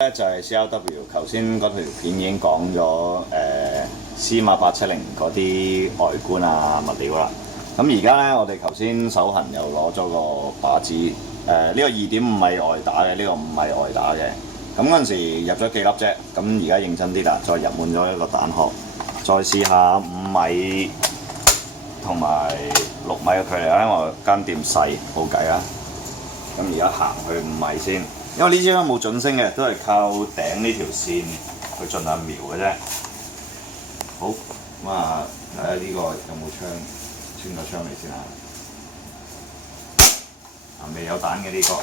咧就係 CRW，頭先嗰條片已經講咗司馬870嗰啲外觀啊物料啦。咁而家咧，我哋頭先手痕又攞咗個把子，呢個2.5米外打嘅，呢個5米外打嘅。咁嗰陣時入咗幾粒啫，咁而家認真啲啦，再入滿咗一個彈殼，再試下5米同埋6米嘅距離啦，因為間店細冇計啦。咁而家行去5米先。因為呢支槍冇準星嘅，都係靠頂呢條線去盡量瞄嘅啫。好，咁啊睇下呢個有冇槍穿個槍嚟先啊！未有彈嘅呢個，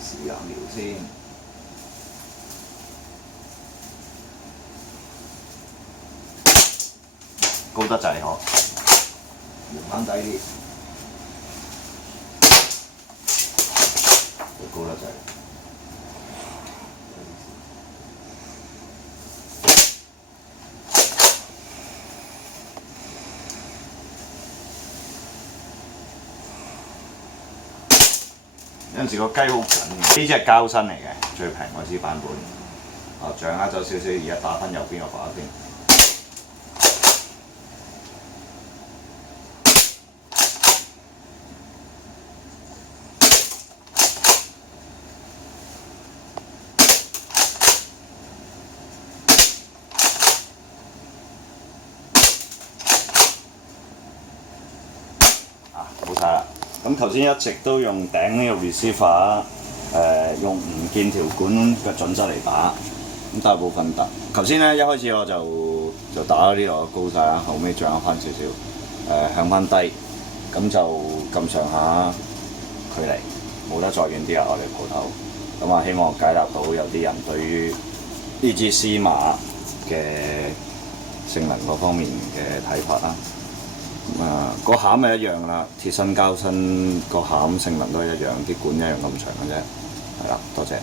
試下瞄先。高得滯嗬，瞄翻低啲。高得滯，有陣時個雞好緊，呢支係膠身嚟嘅，最平嗰支版本。掌握咗少少，而家打翻右邊個把先。冇晒啦！咁頭先一直都用頂呢個 receiver， 用唔見條管嘅準則嚟打，咁大部分打。頭先咧一開始我就打呢個高晒啦，後尾掌握翻少少，向翻低，咁就咁上下距離，冇得再遠啲啦！我哋鋪頭，咁啊希望解答到有啲人對於呢支司馬嘅性能嗰方面嘅睇法啦。個餡係一樣啦，鐵身膠身個餡性能都係一樣，啲管一樣咁長嘅啫。係啦，多謝。